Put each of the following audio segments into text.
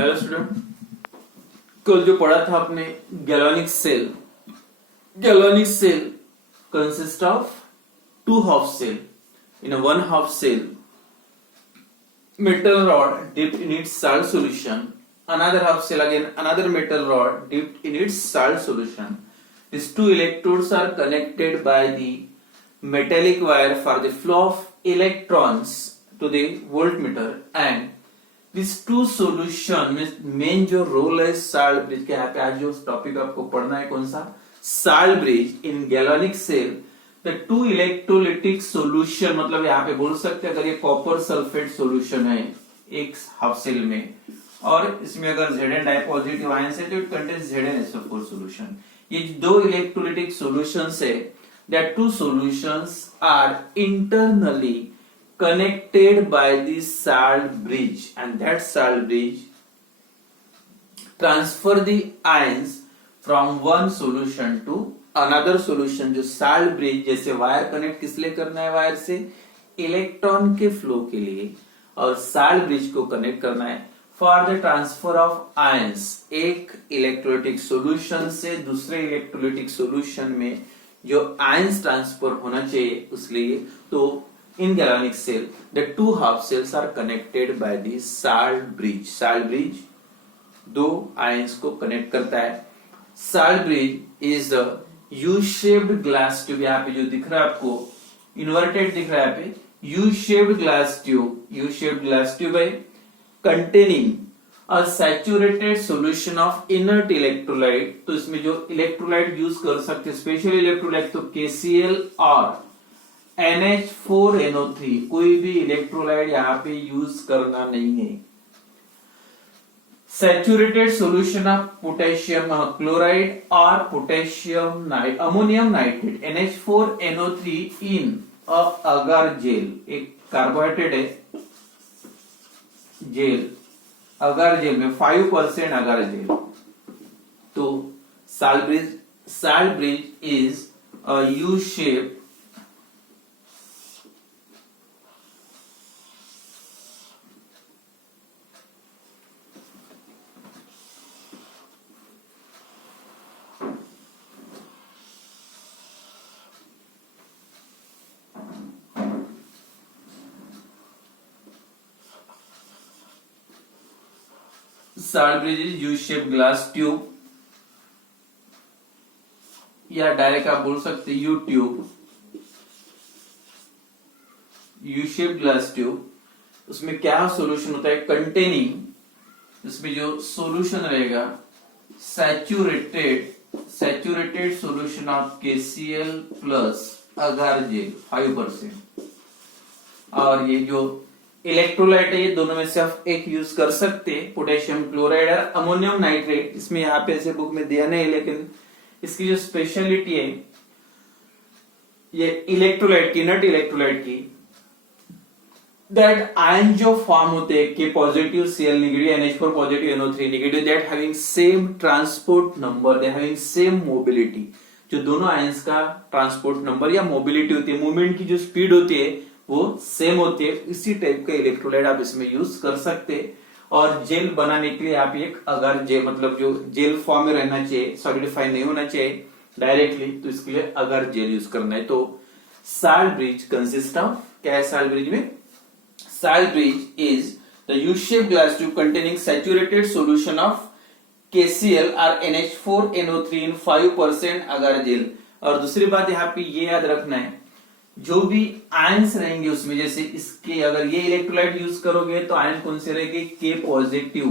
Hello student, कल जो पढ़ा था आपने galvanic cell. Galvanic cell consist of two half cell. In a one half cell, metal rod dipped in its salt solution. Another half cell again, another metal rod dipped in its salt solution. These two electrodes are connected by the metallic wire for the flow of electrons to the voltmeter, and these two solution में main जो role है salt bridge के। यहाँ पे आज जो topic आपको पढ़ना है कौन सा, salt bridge in galvanic cell. The two electrolytic solution, मतलब यहाँ पे बोल सकते हैं अगर ये कॉपर सल्फेट सोल्यूशन है एक हाफ सेल में, और इसमें अगर Zn डाई पॉजिटिव आयंस है तो इट कंटेन्स ZnSO4 सोल्यूशन। ये दो इलेक्ट्रोलिटिक सोल्यूशंस है। That two solutions are internally connected by the salt bridge, and that salt bridge transfer the ions from one solution to another solution। जो salt bridge जैसे wire connect किस लिए करना है, wire से इलेक्ट्रॉन के flow के लिए, और salt bridge को कनेक्ट करना है for the transfer of ions, एक इलेक्ट्रोलिटिक सोल्यूशन से दूसरे इलेक्ट्रोलिटिक सोल्यूशन में जो आयंस ट्रांसफर होना चाहिए उसलिए। तो in galvanic cell the two half cells are connected by the salt bridge। salt bridge दो ions को connect करता है। salt bridge is a U-shaped glass tube। यहाँ पे जो दिख रहा है आपको inverted दिख रहा है, यहाँ पे U-shaped glass tube, U-shaped glass tube है containing a saturated solution of inert electrolyte। तो इसमें जो electrolyte यूज कर सकते, स्पेशल इलेक्ट्रोलाइट तो KCl और NH4NO3, कोई भी इलेक्ट्रोलाइट यहाँ पे यूज करना नहीं है। Saturated solution of potassium chloride और पोटेशियम अमोनियम नाइट्रेट NH4NO3 इन अगार जेल। एक कार्बोहाइड्रेट है जेल, अगार जेल में 5% अगार जेल। तो salt bridge is a U shape salt bridge is U-shaped glass tube, या डायरेक्ट आप बोल सकते you tube, U-shaped glass tube। उसमें क्या सॉल्यूशन होता है, कंटेनिंग, इसमें जो सॉल्यूशन रहेगा saturated solution of KCl plus agar gel 5%। और ये जो इलेक्ट्रोलाइट है ये दोनों में से आप एक यूज कर सकते हैं, पोटेशियम क्लोराइड और अमोनियम नाइट्रेट। इसमें यहाँ पे ऐसे बुक में दिया नहीं है, लेकिन इसकी जो स्पेशलिटी है ये इलेक्ट्रोलाइट की, नट इलेक्ट्रोलाइट की, दैट आयन जो फॉर्म होते हैं के positive Cl negative NH4 positive NO3 negative, that having same transport number, they having same mobility. जो दोनों आयंस का ट्रांसपोर्ट नंबर या मोबिलिटी होती है, मूवमेंट की जो स्पीड होती है वो सेम होती है। इसी टाइप का इलेक्ट्रोलाइट आप इसमें यूज कर सकते हैं। और जेल बनाने के लिए आप एक अगर जेल, मतलब जो जेल फॉर्म में रहना चाहिए, सॉलिडिफाई नहीं होना चाहिए डायरेक्टली, तो इसके लिए अगर जेल यूज करना है। तो साल्ट ब्रिज कंसिस्ट ऑफ, क्या है साल्ट ब्रिज में, salt bridge is the U-shaped glass tube containing saturated solution of KCl or NH4NO3 in 5% agar gel. और दूसरी बात यहाँ पे ये याद रखना है, जो भी आयंस रहेंगे उसमें, जैसे इसके अगर ये इलेक्ट्रोलाइट यूज करोगे तो आयन कौन से रहेंगे, K positive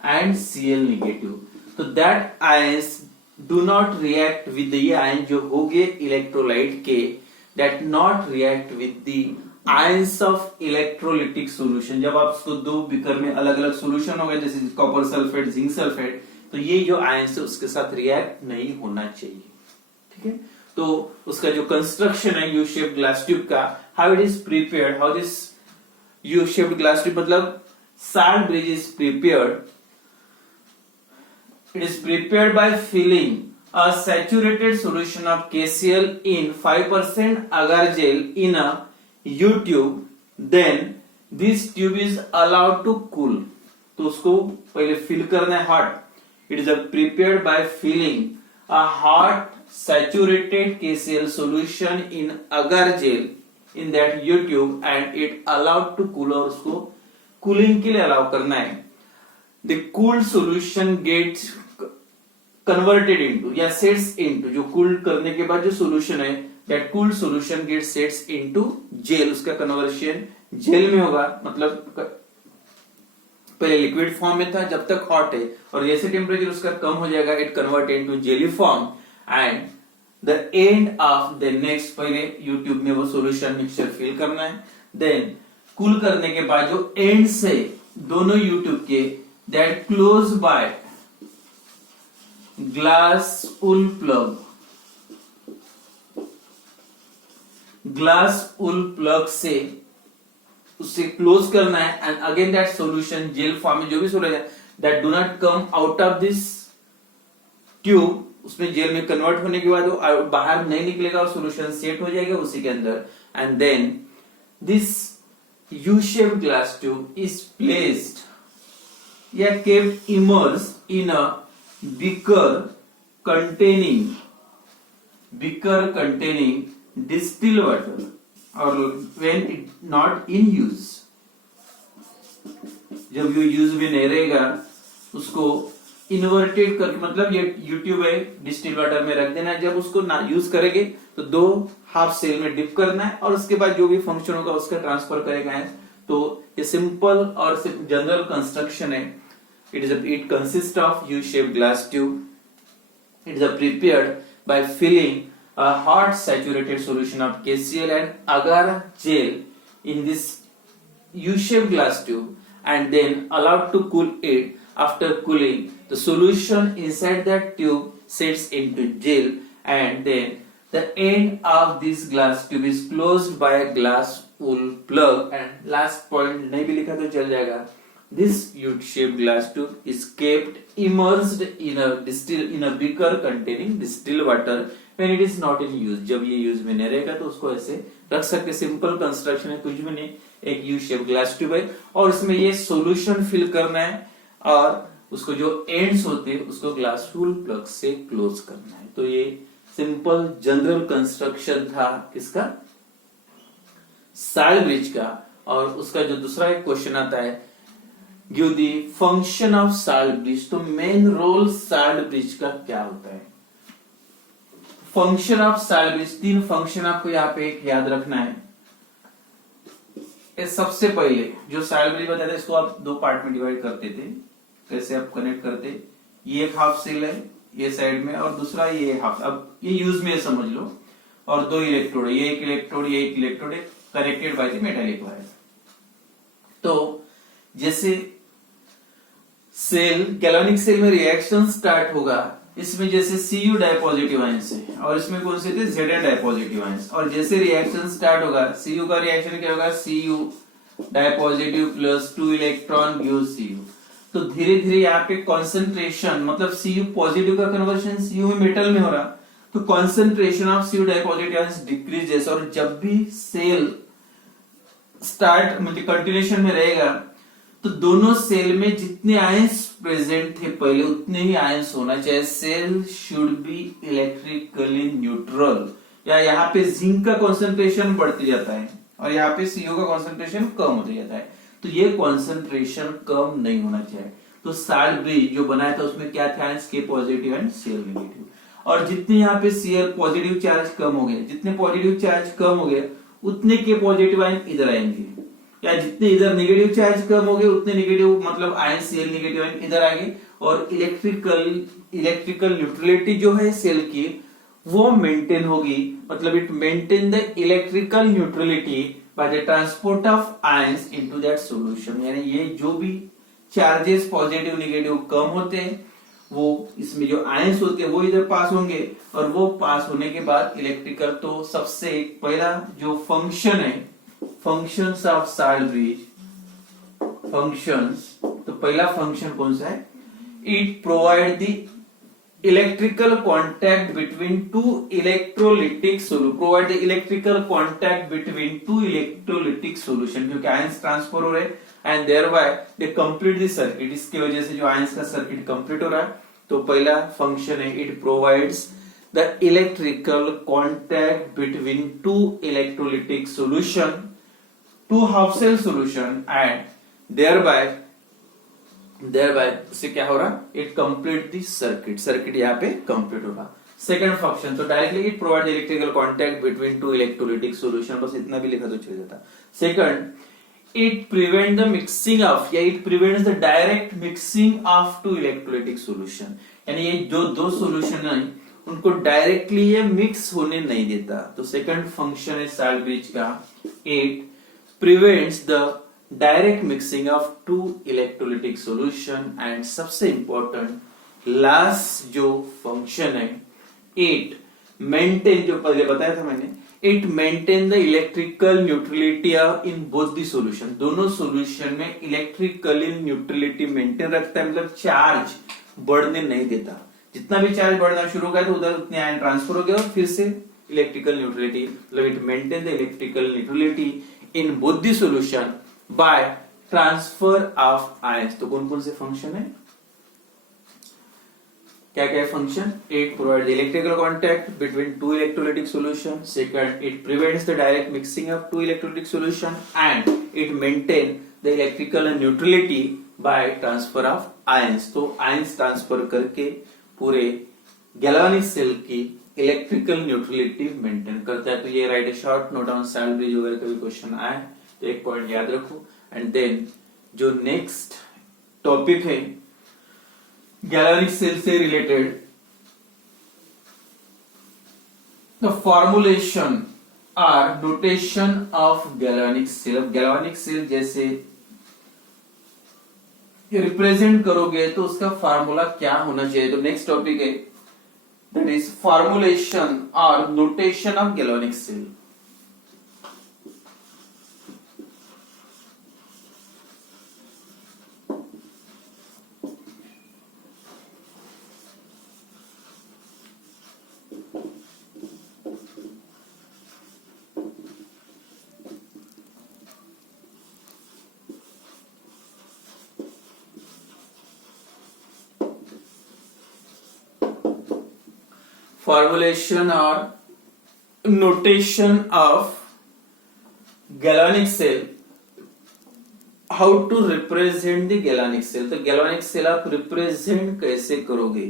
and Cl negative. तो that ions do not react with, ये आयन जो हो गए इलेक्ट्रोलाइट के, that not react with the ions of electrolytic solution. जब आप उसको दो बीकर में अलग अलग सॉल्यूशन हो गए, जैसे कॉपर सल्फेट, जिंक सल्फेट, तो ये जो आयंस है उसके साथ रिएक्ट नहीं होना चाहिए। ठीक है, तो उसका जो कंस्ट्रक्शन है U-shaped ग्लास ट्यूब का, how it is prepared, how this U-shaped glass tube, मतलब salt bridge is prepared, it is prepared by filling a saturated solution of KCl in 5% agar gel in a U tube, then this tube is allowed to cool। तो तो उसको पहले fill करना है hot. It is prepared by filling a hot saturated KCl solution in agar gel in that U-tube and it allowed to cool, और उसको cooling के लिए अलाउ करना है. The cooled solution gets converted into या sets into, जो cooled करने के बाद जो solution है that cooled solution gets sets into gel, उसका conversion gel में होगा. मतलब पहले लिक्विड फॉर्म में था जब तक हॉट है, और जैसे टेम्परेचर उसका कम हो जाएगा it convert into jelly form. And the end of the next, पहले यूट्यूब में वो सॉल्यूशन मिक्सचर फिल करना है. देन कूल करने के बाद जो एंड से दोनों यूट्यूब के that close by glass wool plug, glass wool plug से उससे क्लोज करना है. And again that solution jail form में जो भी solution that do not come out of this tube, उसमें जेल में कन्वर्ट होने के बाद वो बाहर नहीं निकलेगा और सॉल्यूशन सेट हो जाएगा उसी के अंदर. And then this U shape glass tube is placed या kept immersed in a beaker containing distilled water और when it not in use, जब ये यूज में नहीं रहेगा उसको इन्वर्टेड करके, मतलब ये यूट्यूब है डिस्टिल वाटर में रख देना है. जब उसको ना यूज करेंगे तो 2 हाफ सेल में डिप करना है और उसके बाद जो भी फंक्शन होगा उसका ट्रांसफर करेगा. तो ये सिंपल और जनरल कंस्ट्रक्शन है. It consist of U shape glass tube. It is prepared by filling a hot saturated solution of KCl and agar gel in this U-shaped glass tube and then allowed to cool it. After cooling, the solution inside that tube sets into gel and then the end of this glass tube is closed by a glass wool plug. And last point नहीं भी लिखा तो चल जाएगा. This U-shaped glass tube is kept immersed in a beaker containing distilled water when it is not in use. जब ये use में नहीं रहेगा तो उसको ऐसे रख सकते. सिंपल कंस्ट्रक्शन है, कुछ भी नहीं. एक यू शेप ग्लास ट्यूब है और उसमें ये सॉल्यूशन फिल करना है और उसको जो एंड्स होते हैं उसको ग्लास वूल प्लग से क्लोज करना है. तो ये सिंपल जनरल कंस्ट्रक्शन था किसका, साल्ट ब्रिज का. और उसका जो दूसरा एक क्वेश्चन आता है give the function of salt bridge. तो मेन रोल साल्ट ब्रिज का क्या होता है. Function of salt bridge, 3 function आपको यहाँ पे एक याद रखना है. सबसे पहले जो साल्ट ब्रिज बताते इसको आप 2 पार्ट में डिवाइड करते थे. कैसे आप कनेक्ट करते, ये एक हाफ सेल है ये साइड में और दूसरा ये हाफ. अब ये यूज में समझ लो. और 2 इलेक्ट्रोड, ये एक इलेक्ट्रोड ये एक electrode connected by the metallic wire. तो जैसे सेल गैल्वेनिक सेल में रिएक्शन स्टार्ट होगा, इसमें जैसे Cu डाइपॉजिटिव आयंस है और इसमें कौन से थे Zn डाइपॉजिटिव आयंस. और जैसे रिएक्शन स्टार्ट होगा Cu का रिएक्शन क्या होगा, Cu dipositive plus 2 electron gives Cu. तो धीरे धीरे यहाँ पे कॉन्सेंट्रेशन, मतलब Cu पॉजिटिव का कन्वर्शन Cu में मेटल में हो रहा, तो concentration of Cu dipositive ions decreases. और जब भी सेल स्टार्ट मतलब कंटिन्यूएशन में रहेगा तो दोनों सेल में जितने आयंस प्रेजेंट थे पहले उतने ही आयंस होना चाहिए. Cell should be electrically neutral. या यहाँ पे जिंक का कॉन्सेंट्रेशन बढ़ते जाता है और यहाँ पे Cu का कॉन्सेंट्रेशन कम होते जाता है. तो ये कॉन्सेंट्रेशन कम नहीं होना चाहिए. तो साल्ट ब्रिज जो बनाया था उसमें क्या थे ions, K positive and Cl negative. और जितने यहाँ पे Cl पॉजिटिव चार्ज कम हो गए, जितने पॉजिटिव चार्ज कम हो गए उतने K पॉजिटिव आयन इधर आएंगे. या जितने इधर नेगेटिव चार्ज कम हो गए उतने नेगेटिव मतलब आयन Cl नेगेटिव आयन इधर आ गए. और इलेक्ट्रिकल न्यूट्रलिटी जो है सेल की वो मेंटेन होगी. मतलब it maintain the electrical neutrality by the transport of ions into that solution. यानी ये जो भी चार्जेस पॉजिटिव नेगेटिव कम होते हैं वो इसमें जो आयंस होते हैं वो इधर पास होंगे और वो पास होने के बाद इलेक्ट्रिकल. तो सबसे पहला जो फंक्शन है, functions of salt bridge, functions. तो पहला फंक्शन कौन सा है, it provide the electrical contact between 2 electrolytic solution. Provide the electrical contact between 2 electrolytic solution. क्योंकि आयंस ट्रांसफर हो रहे and thereby they complete the circuit. इसकी वजह से जो आयंस का सर्किट कंप्लीट हो रहा है। तो पहला फंक्शन है, it provides the electrical contact between two electrolytic solution, two half cell solution, and thereby उससे क्या हो रहा, it complete the circuit, circuit यहाँ पे कंप्लीट हो रहा। सेकंड फंक्शन, तो directly it provide electrical contact between two electrolytic solution, बस इतना भी लिखा तो चल जाता। Second, it prevent the mixing of, या it prevents the direct mixing of two electrolytic solution, यानी ये जो दो सॉल्यूशन है उनको डायरेक्टली ये मिक्स होने नहीं देता। तो सेकंड फंक्शन है साल्टब्रिज का, it prevents the direct mixing of two electrolytic solution, and सबसे इंपॉर्टेंट लास्ट जो फंक्शन है, इट मेंटेन, जो पहले बताया था मैंने, it maintain the electrical neutrality in both the solution, दोनों सॉल्यूशन में इलेक्ट्रिकल न्यूट्रलिटी मेंटेन रखता है, मतलब चार्ज बढ़ने नहीं देता। जितना भी चार्ज बढ़ना शुरू हो गया तो उधर उतने आयन ट्रांसफर हो गया और फिर से इलेक्ट्रिकल न्यूट्रलिटी, मतलब it maintain the electrical neutrality in both the solution by transfer of ions. तो कौन कौन से फंक्शन है, क्या क्या function, it provide electrical contact between two electrolytic solution, second it prevents the direct mixing of two electrolytic solution, and it maintain the electrical neutrality by transfer of ions. तो ions transfer करके पूरे galvanic cell की electrical neutrality maintain करता है। तो ये write a short note on salt bridge वगैरह का भी क्वेश्चन आए तो एक पॉइंट याद रखो। एंड देन जो नेक्स्ट टॉपिक है गैल्वेनिक सेल से रिलेटेड, द फॉर्मुलेशन और notation of galvanic cell. Galvanic cell जैसे रिप्रेजेंट करोगे तो उसका फार्मूला क्या होना चाहिए। तो नेक्स्ट टॉपिक है दैट इज फॉर्मुलेशन और notation of galvanic cell. Formulation or notation of galvanic cell, how to represent the galvanic cell। तो galvanic cell आप represent कैसे करोगे,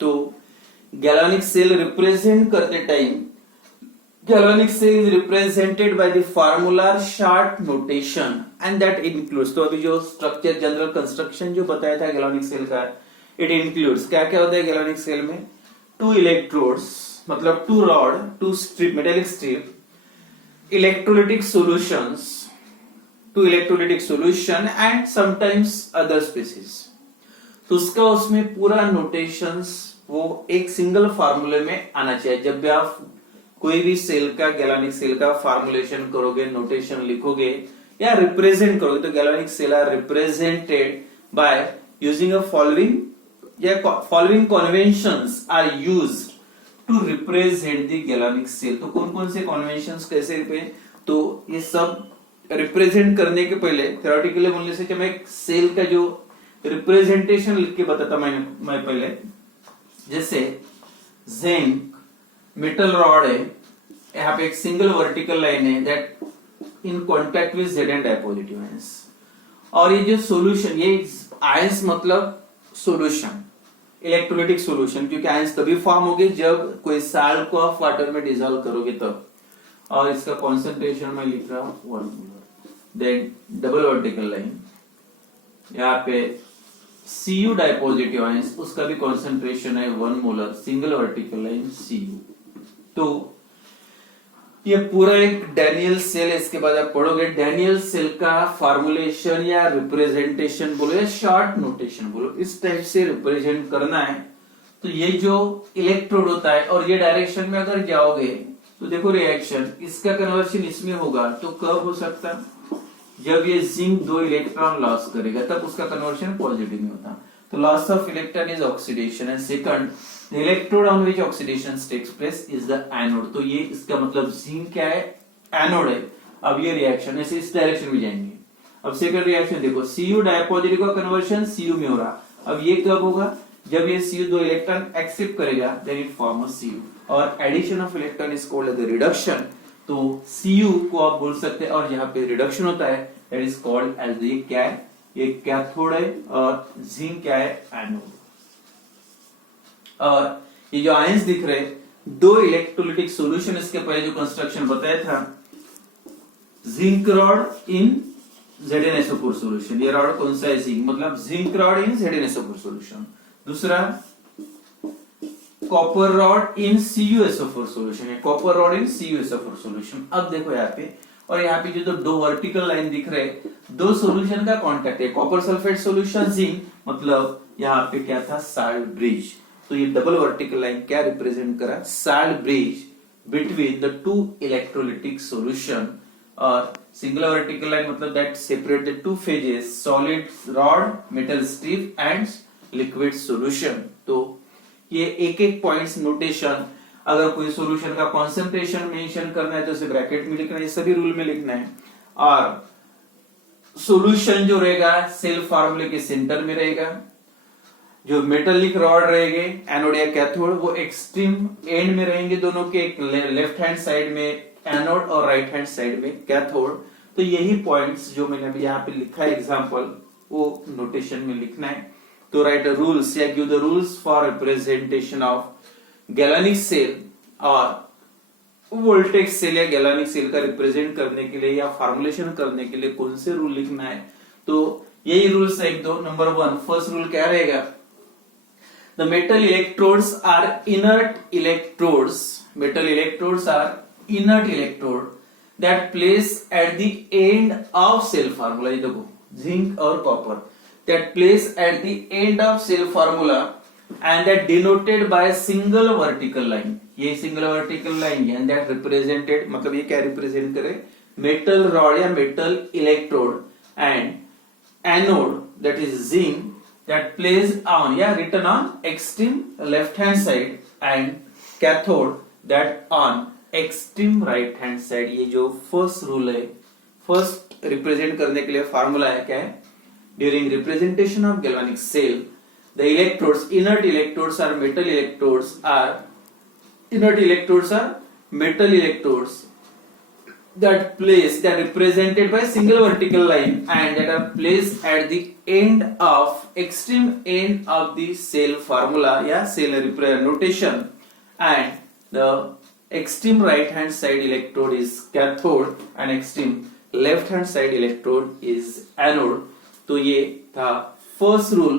तो galvanic cell represent करते time galvanic cell is represented by the formula short notation and that includes, तो अभी जो structure general construction जो बताया था galvanic cell का, it includes क्या क्या होता है galvanic cell में, टू इलेक्ट्रोड्स मतलब two rod, two strip, metallic strip, electrolytic solutions, two electrolytic solution and sometimes other species. तो उसका उसमें पूरा नोटेशंस वो एक सिंगल फार्मूले में आना चाहिए। जब भी आप कोई भी सेल का, गैल्वेनिक सेल का फार्मुलेशन करोगे, नोटेशन लिखोगे या रिप्रेजेंट करोगे, तो galvanic cell are represented by using a following conventions are used to represent the galvanic cell। तो कौन कौन से conventions कैसे रिप्रेजेंट, तो ये सब रिप्रेजेंट करने के पहले थ्योरेटिकली बोलने से मैं एक सेल का जो रिप्रेजेंटेशन लिख के बताता मैं पहले, जैसे जिंक मेटल रॉड है, यहाँ पे एक सिंगल वर्टिकल लाइन है that in contact with Z and dipositive ions, और ये जो सॉल्यूशन, ये आयंस मतलब सॉल्यूशन, इलेक्ट्रोलिटिक सॉल्यूशन, क्योंकि आयंस तभी फॉर्म होगी जब कोई साल्ट को आप वाटर में डिसॉल्व करोगे तब, और इसका कॉन्सेंट्रेशन मैं लिख रहा हूं 1 molar. Then double vertical line, यहाँ पे Cu डाइपॉजिटिव आयंस, उसका भी कॉन्सेंट्रेशन है 1 molar, single vertical line Cu। तो ये पूरा एक डैनियल सेल है। इसके बाद आप पढ़ोगे डैनियल सेल का फॉर्मुलेशन या रिप्रेजेंटेशन बोलो या शॉर्ट नोटेशन बोलो, इस टाइप से रिप्रेजेंट करना है। तो ये जो इलेक्ट्रोड होता है और ये डायरेक्शन में अगर जाओगे तो देखो रिएक्शन, इसका कन्वर्शन इसमें होगा, तो कब हो सकता, जब ये जिंक 2 इलेक्ट्रॉन लॉस करेगा तब उसका कन्वर्शन पॉजिटिव में होता। तो loss of electron is oxidation and second the electrode on which oxidation takes place is the anode। तो ये इसका मतलब जिंक क्या है, एनोड है। अब ये रिएक्शन ऐसे इस डायरेक्शन में जाएंगे, अब सेकंड रिएक्शन देखो, Cu डाई पॉजिटिव का कन्वर्शन Cu में हो रहा। अब ये कब होगा, जब ये Cu दो इलेक्ट्रॉन एक्सेप्ट करेगा, then it form a Cu, और addition of electron is called as reduction. तो Cu को आप बोल सकते हैं, और यहाँ पे रिडक्शन होता है, दैट इज कॉल्ड एज, ये क्या है, ये कैथोड है, और जिंक क्या है, एनोड। और ये जो आयंस दिख रहे, दो इलेक्ट्रोलिटिक सॉल्यूशन, इसके पहले जो कंस्ट्रक्शन बताया था, जिंक रॉड इन ZnSO4 सॉल्यूशन, ये रॉड कौन सा है, जिंक, मतलब जिंक रॉड इन ZnSO4 सॉल्यूशन। दूसरा कॉपर रॉड इन CuSO4 सॉल्यूशन है, कॉपर रॉड इन CuSO4 सॉल्यूशन। अब देखो यहाँ पे, और यहाँ पे जो दो वर्टिकल लाइन दिख रहे, दो सॉल्यूशन का कांटेक्ट है, कॉपर सल्फेट सॉल्यूशन जिंक, मतलब यहाँ पे क्या था, साल्ट ब्रिज। तो ये डबल वर्टिकल लाइन क्या रिप्रेजेंट करा, salt bridge between the two electrolytic solution. और सिंगल वर्टिकल लाइन मतलब that separate the two phases, solid rod, metal strip and liquid solution. तो ये एक एक पॉइंट्स नोटेशन, अगर कोई सॉल्यूशन का कॉन्सेंट्रेशन मेंशन करना है तो उसे ब्रैकेट में लिखना है, सभी रूल में लिखना है। और सॉल्यूशन जो रहेगा सेल फार्मूले के सेंटर में रहेगा, जो मेटेलिक रॉड रहेंगे एनोड या कैथोड, वो एक्सट्रीम एंड में रहेंगे, दोनों के एक लेफ्ट हैंड साइड में एनोड और राइट हैंड साइड में कैथोड। तो यही पॉइंट्स जो मैंने अभी यहाँ पे लिखा है एग्जांपल, वो नोटेशन में लिखना है। तो राइट रूल्स या give the rules for representation of galvanic cell, और वोल्टेज सेल या गैल्वेनिक सेल का रिप्रेजेंट करने के लिए या फॉर्मुलेशन करने के लिए कौन से रूल लिखना है। तो यही रूल्स है एक दो। नंबर 1, फर्स्ट रूल क्या रहेगा, the metal electrodes are inert electrodes, metal electrodes are inert electrode that place at the end of cell formula। ये देखो जिंक और copper, that place at the end of cell formula and that denoted by single vertical line, ये single vertical line है, and that represented, मतलब ये क्या represent करे, metal rod या metal electrode, and anode that is zinc that placed on, yeah, written on extreme left hand side, and cathode that on extreme right hand side। ये जो first rule है, first represent करने के लिए formula है, क्या है, during representation of galvanic cell the electrodes, inert electrodes or metal electrodes, or inert electrodes or metal electrodes that place, that represented by single vertical line and that are placed at the end of, extreme end of the cell formula, yeah, cell notation, and the extreme right hand side electrode is cathode and extreme left hand side electrode is anode। तो ये था first rule